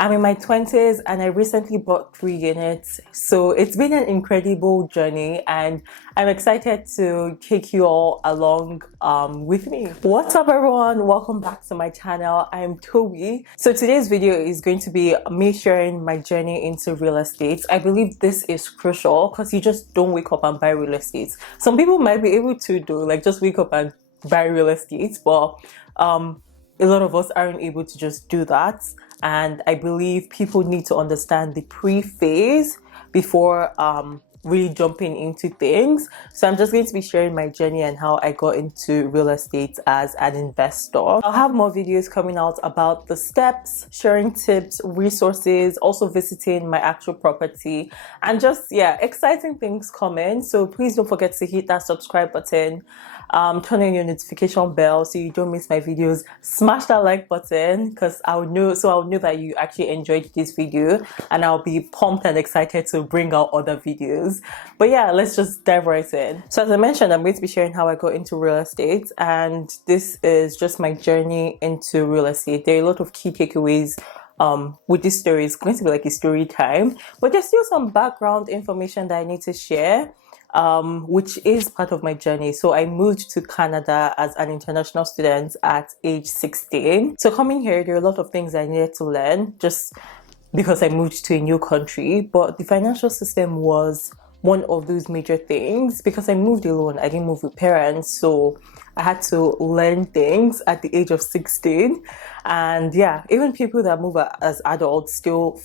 I'm in my 20s and I recently bought 3 units. So it's been an incredible journey and I'm excited to take you all along with me. What's up everyone? Welcome back to my channel. I'm Toby. So today's video is going to be me sharing my journey into real estate. I believe this is crucial because you just don't wake up and buy real estate. Some people might be able to do like just wake up and buy real estate, but a lot of us aren't able to just do that. And I believe people need to understand the pre-phase before really jumping into things. So I'm just going to be sharing my journey and how I got into real estate as an investor. I'll have more videos coming out about the steps, sharing tips, resources, also visiting my actual property, and just, yeah, exciting things coming. So please don't forget to hit that subscribe button. Turn on your notification bell so you don't miss my videos. Smash that like button because I'll know that you actually enjoyed this video and I'll be pumped and excited to bring out other videos. But yeah, let's just dive right in. So as I mentioned, I'm going to be sharing how I got into real estate, and this is just my journey into real estate. There are a lot of key takeaways with this story. It's going to be like a story time, but there's still some background information that I need to share, which is part of my journey. So I moved to Canada as an international student at age 16. So coming here, there are a lot of things I needed to learn just because I moved to a new country, but the financial system was one of those major things. Because I moved alone, I didn't move with parents, so I had to learn things at the age of 16. And yeah, even people that move as adults still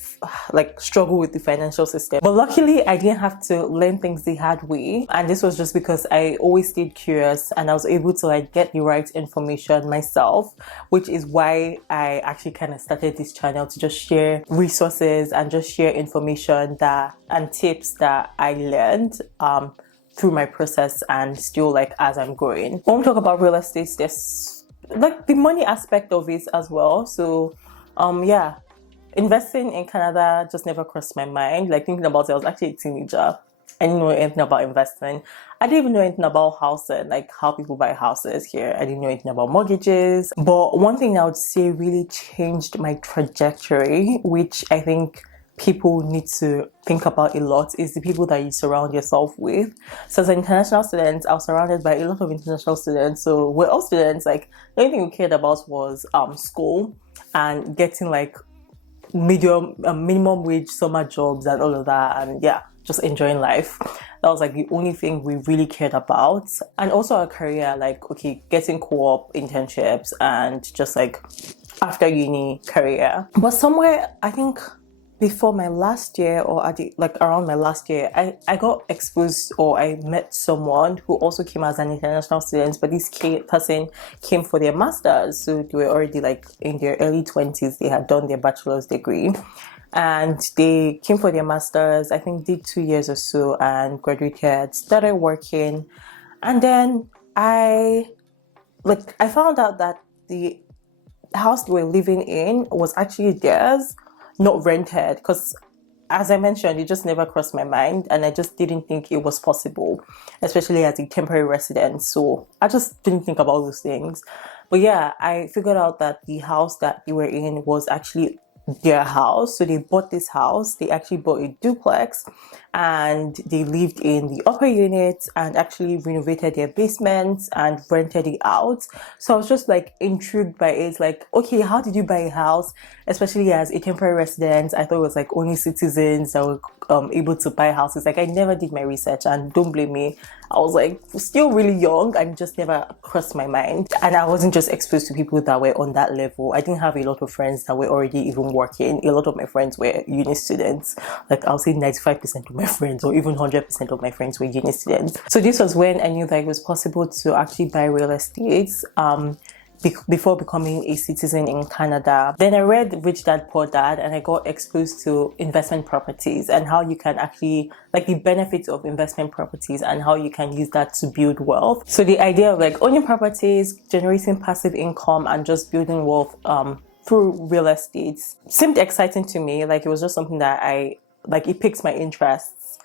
like struggle with the financial system. But luckily, I didn't have to learn things the hard way. And this was just because I always stayed curious and I was able to like get the right information myself, which is why I actually kind of started this channel to just share resources and just share information and tips that I learned through my process and still like as I'm growing. When we talk about real estate, there's like the money aspect of it as well. So yeah, investing in Canada just never crossed my mind. Like thinking about it, I was actually a teenager. I didn't know anything about investing. I didn't even know anything about housing, like how people buy houses here. I didn't know anything about mortgages. But one thing I would say really changed my trajectory, which I think people need to think about a lot, is the people that you surround yourself with. So as an international student, I was surrounded by a lot of international students. So we're all students. Like the only thing we cared about was school and getting like minimum wage summer jobs and all of that, and yeah, just enjoying life. That was like the only thing we really cared about. And also our career, like okay, getting co-op internships and just like after uni career. But somewhere, I think before my last year or around my last year, I got exposed, or I met someone who also came as an international student, but this person came for their masters. So they were already like in their early 20s. They had done their bachelor's degree and they came for their masters, I think did 2 years or so, and graduated, started working. And then I found out that the house they were living in was actually theirs, not rented, because as I mentioned, it just never crossed my mind and I just didn't think it was possible, especially as a temporary resident. So I just didn't think about those things. But yeah, I figured out that the house that they were in was actually their house. So they bought this house. They actually bought a duplex and they lived in the upper unit and actually renovated their basement and rented it out. So I was just like intrigued by it. Like, okay, how did you buy a house, especially as a temporary resident? I thought it was like only citizens that were able to buy houses. Like I never did my research, and don't blame me. I was like still really young and just never crossed my mind. And I wasn't just exposed to people that were on that level. I didn't have a lot of friends that were already even working. A lot of my friends were uni students. Like I'll say 95% of my friends or even 100% of my friends were uni students. So this was when I knew that it was possible to actually buy real estate before becoming a citizen in Canada. Then I read Rich Dad Poor Dad and I got exposed to investment properties and how you can actually, like the benefits of investment properties and how you can use that to build wealth. So the idea of like owning properties, generating passive income and just building wealth through real estate seemed exciting to me. Like it was just something that it piqued my interests.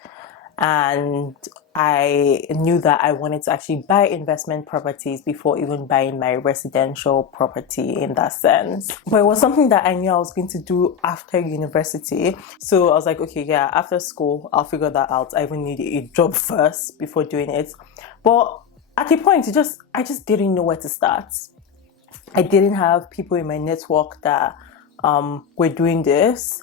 And I knew that I wanted to actually buy investment properties before even buying my residential property in that sense. But it was something that I knew I was going to do after university. So I was like, okay, yeah, after school, I'll figure that out. I even need a job first before doing it. But at a point, I just didn't know where to start. I didn't have people in my network that were doing this,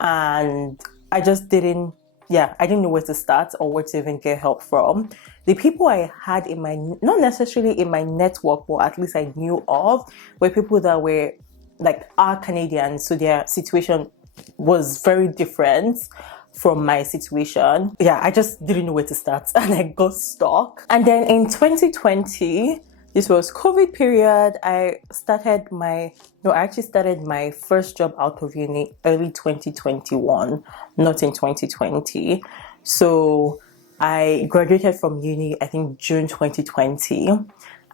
and I just didn't. Yeah, I didn't know where to start or where to even get help from. The people I had in my, not necessarily in my network, but at least I knew of, were people that were like are Canadians, so their situation was very different from my situation. Yeah, I just didn't know where to start and I got stuck. And then in 2020, this was COVID period. I actually started my first job out of uni early 2021, not in 2020. So I graduated from uni, I think June 2020,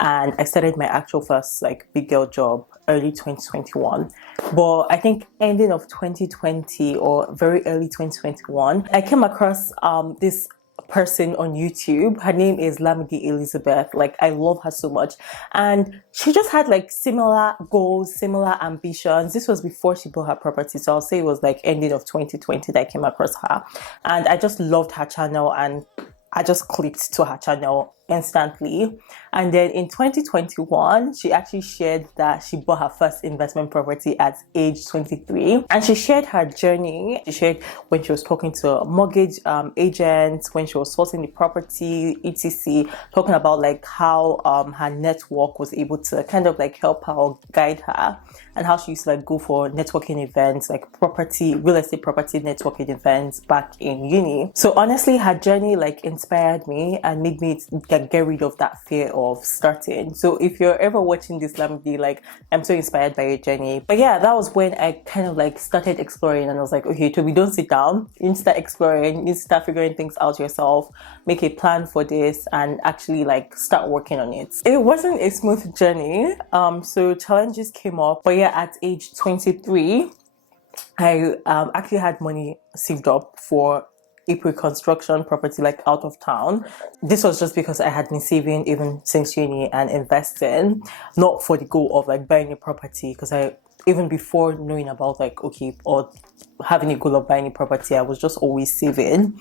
and I started my actual first like big girl job early 2021. But I think ending of 2020 or very early 2021, I came across this person on YouTube. Her name is Lamidi Elizabeth. Like, I love her so much. And she just had like similar goals, similar ambitions. This was before she bought her property. So I'll say it was like ending of 2020 that I came across her. And I just loved her channel and I just clicked to her channel instantly. And then in 2021, she actually shared that she bought her first investment property at age 23. And she shared her journey. She shared when she was talking to mortgage agents, when she was sourcing the property, etc. Talking about like how her network was able to kind of like help her or guide her, and how she used to like go for networking events, like real estate property networking events back in uni. So honestly, her journey like inspired me and made me get rid of that fear of starting. So if you're ever watching this, Lamidi, like, I'm so inspired by your journey. But yeah, that was when I kind of like started exploring, and I was like, okay, Toby, don't sit down. You need to start exploring. You need to start figuring things out yourself, make a plan for this, and actually like start working on it. It wasn't a smooth journey. So challenges came up. But yeah, at age 23, I actually had money saved up for a pre-construction property like out of town. This was just because I had been saving even since uni and investing, not for the goal of like buying a property, because I, even before knowing about like okay or having a goal of buying a property, I was just always saving.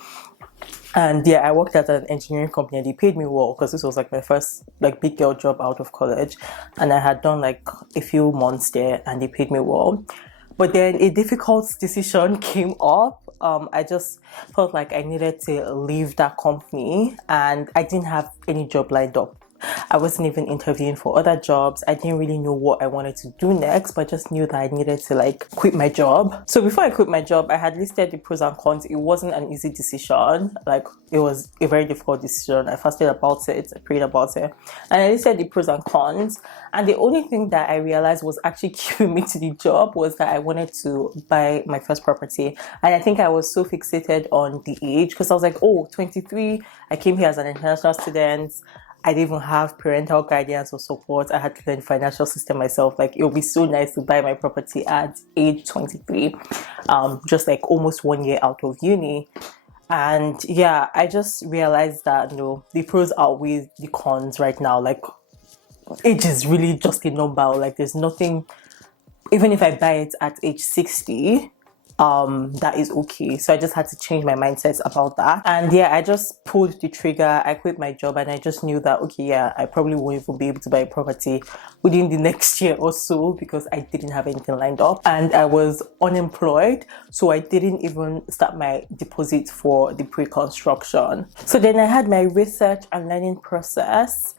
And yeah, I worked at an engineering company and they paid me well because this was like my first like big girl job out of college, and I had done like a few months there and they paid me well. But then a difficult decision came up. I just felt like I needed to leave that company and I didn't have any job lined up. I wasn't even interviewing for other jobs. I didn't really know what I wanted to do next, but I just knew that I needed to like quit my job. So before I quit my job, I had listed the pros and cons. It wasn't an easy decision. Like, it was a very difficult decision. I fasted about it, I prayed about it, and I listed the pros and cons. And the only thing that I realized was actually keeping me to the job was that I wanted to buy my first property. And I think I was so fixated on the age because I was like, oh, 23, I came here as an international student. I didn't even have parental guidance or support. I had to learn the financial system myself. Like, it would be so nice to buy my property at age 23, just like almost 1 year out of uni. And yeah, I just realized that no, the pros outweigh the cons right now. Like, age is really just a number. Like, there's nothing, even if I buy it at age 60, that is okay. So I just had to change my mindset about that. And yeah, I just pulled the trigger. I quit my job and I just knew that, okay, yeah, I probably won't even be able to buy a property within the next year or so because I didn't have anything lined up and I was unemployed. So I didn't even start my deposit for the pre-construction. So then I had my research and learning process.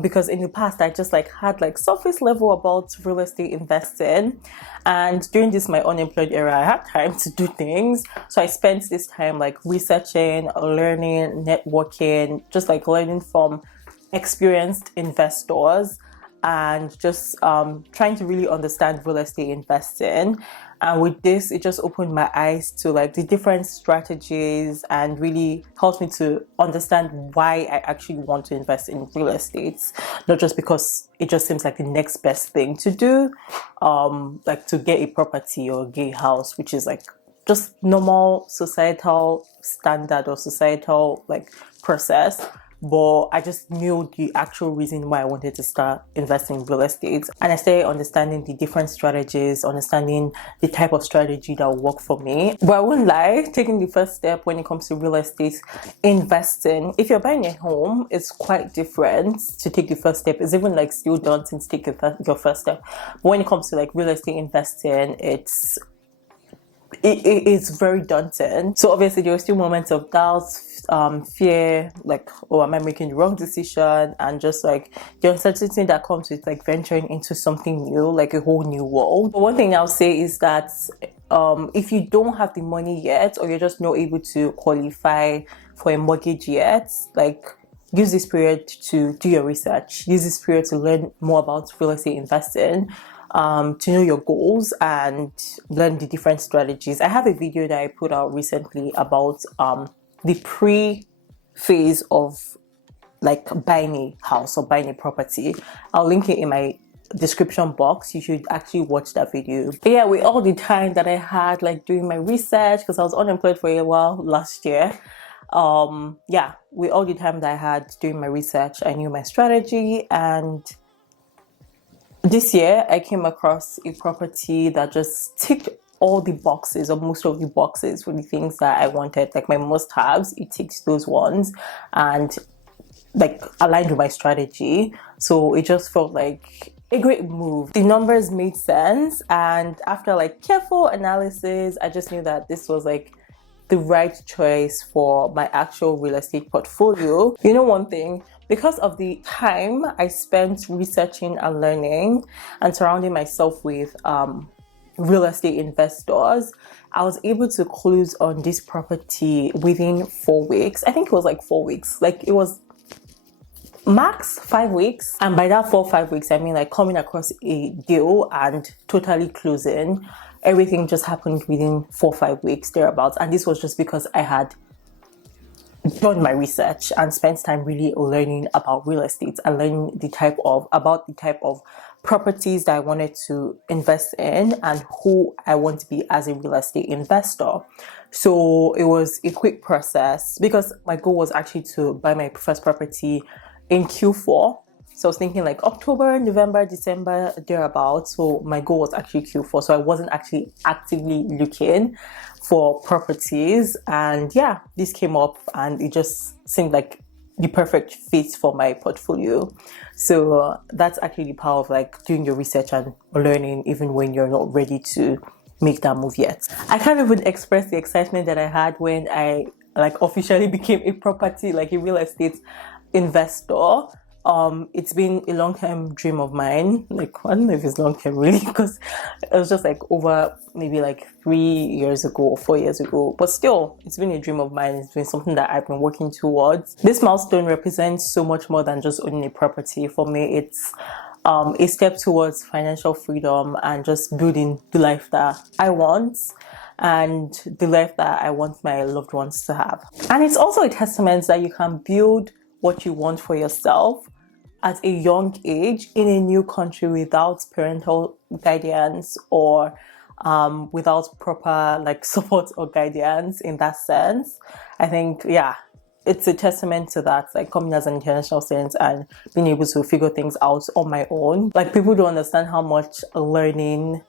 Because in the past I just like had like surface level about real estate investing, and during this my unemployed era I had time to do things, so I spent this time like researching, learning, networking, just like learning from experienced investors and just trying to really understand real estate investing. And with this, it just opened my eyes to like the different strategies and really helped me to understand why I actually want to invest in real estate, not just because it just seems like the next best thing to do, like to get a property or get a house, which is like just normal societal standard or societal like process, but I just knew the actual reason why I wanted to start investing in real estate. And I started understanding the different strategies, understanding the type of strategy that will work for me. But I won't lie, taking the first step when it comes to real estate investing, if you're buying a home, it's quite different to take the first step. It's even like still daunting to take your first step. But when it comes to like real estate investing, it's very daunting. So obviously there are still moments of doubt, fear, like, oh, am I making the wrong decision? And just like the uncertainty that comes with like venturing into something new, like a whole new world. But one thing I'll say is that if you don't have the money yet, or you're just not able to qualify for a mortgage yet, like, use this period to do your research. Use this period to learn more about real estate investing, to know your goals and learn the different strategies. I have a video that I put out recently about the pre-phase of like buying a house or buying a property. I'll link it in my description box. You should actually watch that video. But yeah, with all the time that I had like doing my research, because I was unemployed for a while last year, yeah, with all the time that I had doing my research, I knew my strategy. And this year I came across a property that just ticked all the boxes, or most of the boxes, for the things that I wanted, like my must-haves. It ticks those ones and like aligned with my strategy. So it just felt like a great move. The numbers made sense, and after like careful analysis, I just knew that this was like the right choice for my actual real estate portfolio. You know, one thing, because of the time I spent researching and learning and surrounding myself with real estate investors, I was able to close on this property within 4 weeks. I think it was like 4 weeks. Like, it was max 5 weeks. And by that 4-5 weeks, I mean like coming across a deal and totally closing. Everything just happened within 4-5 weeks, thereabouts. And this was just because I had done my research and spent time really learning about real estate and learning about the type of properties that I wanted to invest in and who I want to be as a real estate investor. So it was a quick process because my goal was actually to buy my first property in Q4. So I was thinking like October, November, December, thereabouts. So my goal was actually Q4. So I wasn't actually actively looking for properties. And yeah, this came up and it just seemed like the perfect fit for my portfolio. So that's actually the power of like doing your research and learning even when you're not ready to make that move yet. I can't even express the excitement that I had when I like officially became a property, like a real estate investor. It's been a long-term dream of mine. Like, I don't know if it's long-term really, because it was just like over maybe like 3 years ago or 4 years ago. But still, it's been a dream of mine. It's been something that I've been working towards. This milestone represents so much more than just owning a property. For me, it's a step towards financial freedom and just building the life that I want and the life that I want my loved ones to have. And it's also a testament that you can build what you want for yourself at a young age in a new country without parental guidance or without proper like support or guidance in that sense. I think, yeah, it's a testament to that, like coming as an international student and being able to figure things out on my own. Like, people don't understand how much learning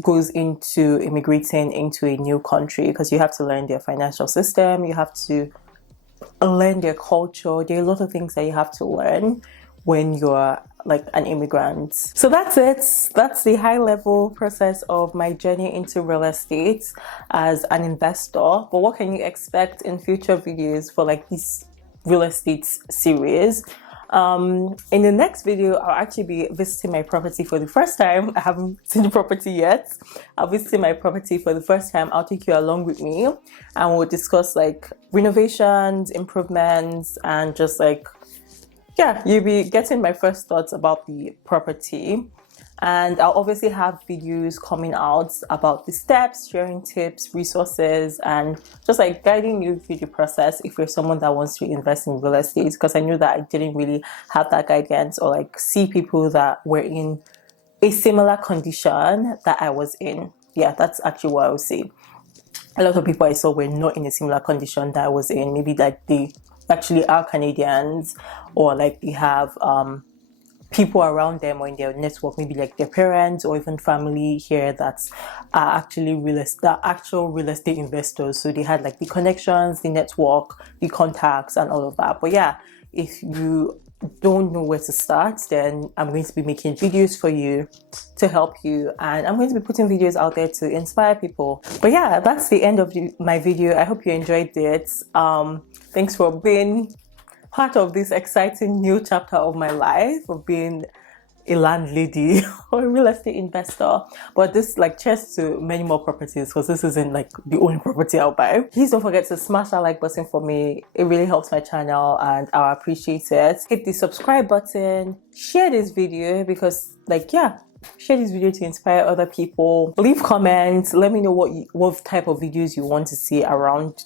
goes into immigrating into a new country, because you have to learn their financial system, you have to learn their culture. There are a lot of things that you have to learn when you're like an immigrant. So that's it. That's the high level process of my journey into real estate as an investor. But what can you expect in future videos for like this real estate series? In the next video, I'll actually be visiting my property for the first time. I haven't seen the property yet. I'll be visiting my property for the first time. I'll take you along with me and we'll discuss like renovations, improvements, and just like, yeah, you'll be getting my first thoughts about the property. And I'll obviously have videos coming out about the steps, sharing tips, resources, and just like guiding you through the process if you're someone that wants to invest in real estate. Because I knew that I didn't really have that guidance or like see people that were in a similar condition that I was in. Yeah, that's actually what I would say. A lot of people I saw were not in a similar condition that I was in. Maybe like they actually are Canadians, or like they have people around them or in their network, maybe like their parents or even family here that's actually actual real estate investors. So they had like the connections, the network, the contacts, and all of that. But yeah, if you don't know where to start, then I'm going to be making videos for you to help you, and I'm going to be putting videos out there to inspire people. But yeah, that's the end of my video. I hope you enjoyed it. Thanks for being part of this exciting new chapter of my life of being a landlady or a real estate investor. But this, like, cheers to many more properties, because this isn't like the only property I'll buy. Please don't forget to smash that like button for me. It really helps my channel and I appreciate it. Hit the subscribe button, share this video, because like, yeah, share this video to inspire other people. Leave comments, let me know what type of videos you want to see around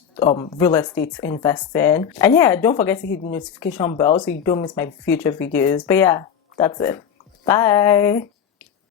real estate investing. And yeah, don't forget to hit the notification bell so you don't miss my future videos. But yeah, that's it. Bye.